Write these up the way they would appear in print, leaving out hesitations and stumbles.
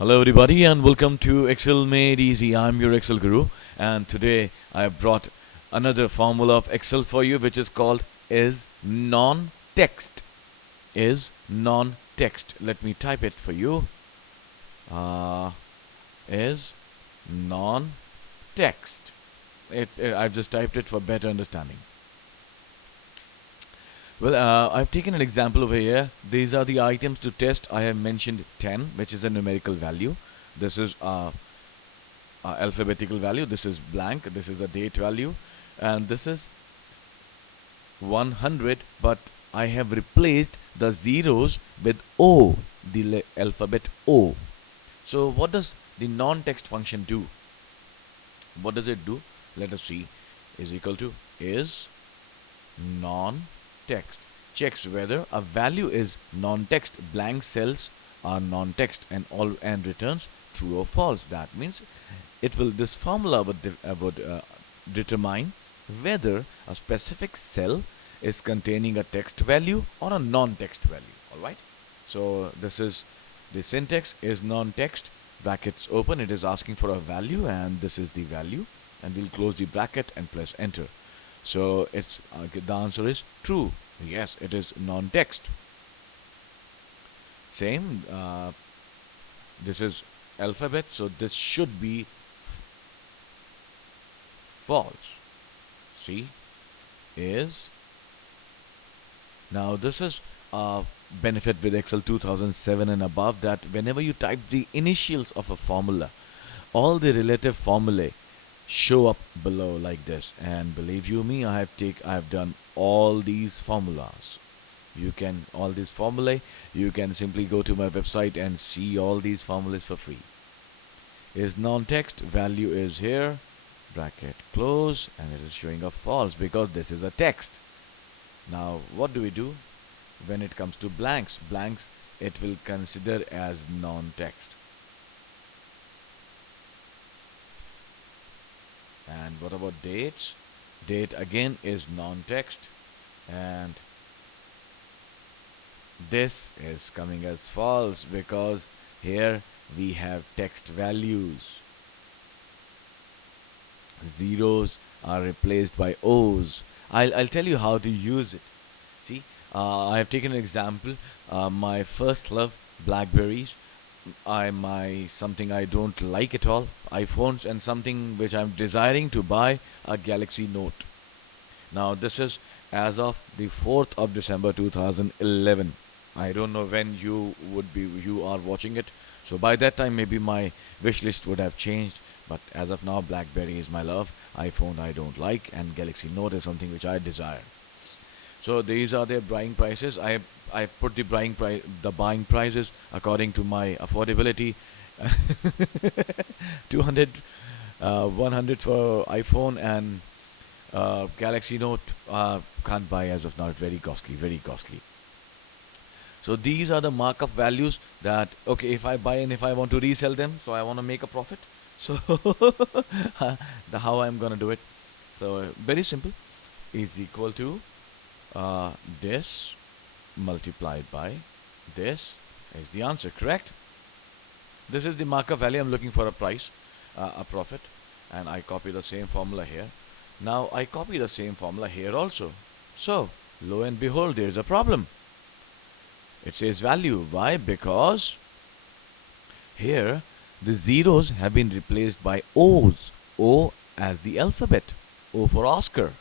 Hello, everybody, and welcome to Excel Made Easy. I'm your Excel Guru, and today I have brought another formula of Excel for you, which is called is non-text. Is non-text. Let me type it for you. Uh, is non-text. I've just typed it for better understanding. Well, I've taken an example over here. These are the items to test. I have mentioned 10, which is a numerical value. This is alphabetical value. This is blank. This is a date value, and this is 100. But I have replaced the zeros with O, the alphabet O. So what does the non-text function do? What does it do? Let us see. Is equal to is non-text. Checks whether a value is non-text. Blank cells are non-text and returns true or false. That means it will this formula would determine whether a specific cell is containing a text value or a non-text value. All right. So this is the syntax is non-text. Brackets open. It is asking for a value, and this is the value. And we'll close the bracket and press enter. So it's the answer is true. Yes, it is non-text. Same. This is alphabet, so this should be false. See, is now this is a benefit with Excel 2007 and above that whenever you type the initials of a formula, all the relative formulae show up below like this. And believe you me, I have done all these formulas. You can all these formulae. You can simply go to my website and see all these formulas for free. Is non-text value is here, bracket close, and it is showing up false because this is a text. Now what do we do when it comes to blanks? Blanks it will consider as non-text. And what about dates? Date again is non-text, and this is coming as false because here we have text values. Zeros are replaced by O's. I'll tell you how to use it. See, I have taken an example. My first love, Blackberries. I my something I don't like at all, iPhones, and something which I'm desiring to buy, a Galaxy Note. Now this is as of the 4th of December 2011. I don't know when you are watching it. So by that time maybe my wish list would have changed. But as of now, BlackBerry is my love. iPhone I don't like, and Galaxy Note is something which I desire. So these are their buying prices. I put the buying prices according to my affordability. 200, 100 for iPhone, and Galaxy Note can't buy as of now. It's very costly, very costly. So these are the markup values that okay, if I buy and if I want to resell them, so I want to make a profit. So the how I'm gonna do it. So very simple is equal to this multiplied by this is the answer. Correct? This is the markup value. I'm looking for a price, a profit, and I copy the same formula here. Now I copy the same formula here also. So lo and behold, there's a problem. It says value. Why? Because here the zeros have been replaced by O's. O as the alphabet. O for Oscar.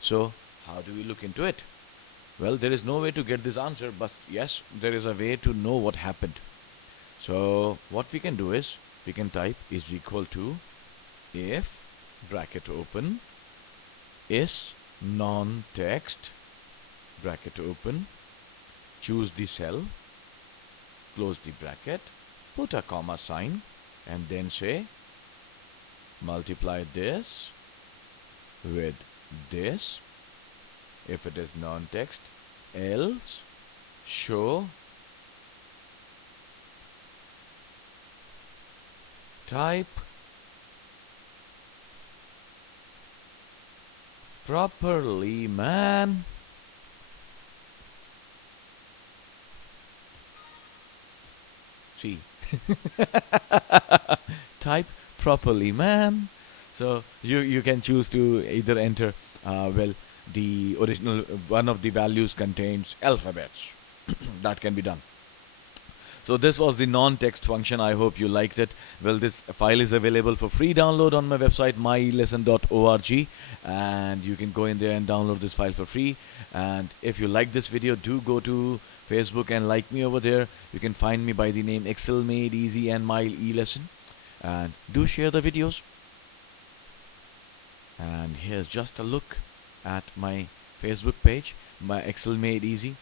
So how do we look into it? Well, there is no way to get this answer, but yes, there is a way to know what happened. So what we can do is we can type is equal to if bracket open is non-text bracket open, choose the cell, close the bracket, put a comma sign, and then say multiply this with this if it is non-text, else show type properly, man. See, type properly, man. So you can choose to either enter well the original one of the values contains alphabets. That can be done. So this was the non-text function. I hope you liked it. Well, this file is available for free download on my website mylesson.org, and you can go in there and download this file for free. And if you like this video, do go to Facebook and like me over there. You can find me by the name Excel Made Easy and Mile E-Lesson, and do share the videos. And here's just a look at my Facebook page, my Excel Made Easy.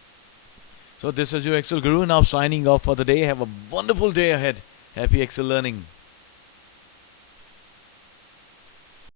So this is your Excel Guru now signing off for the day. Have a wonderful day ahead. Happy Excel learning.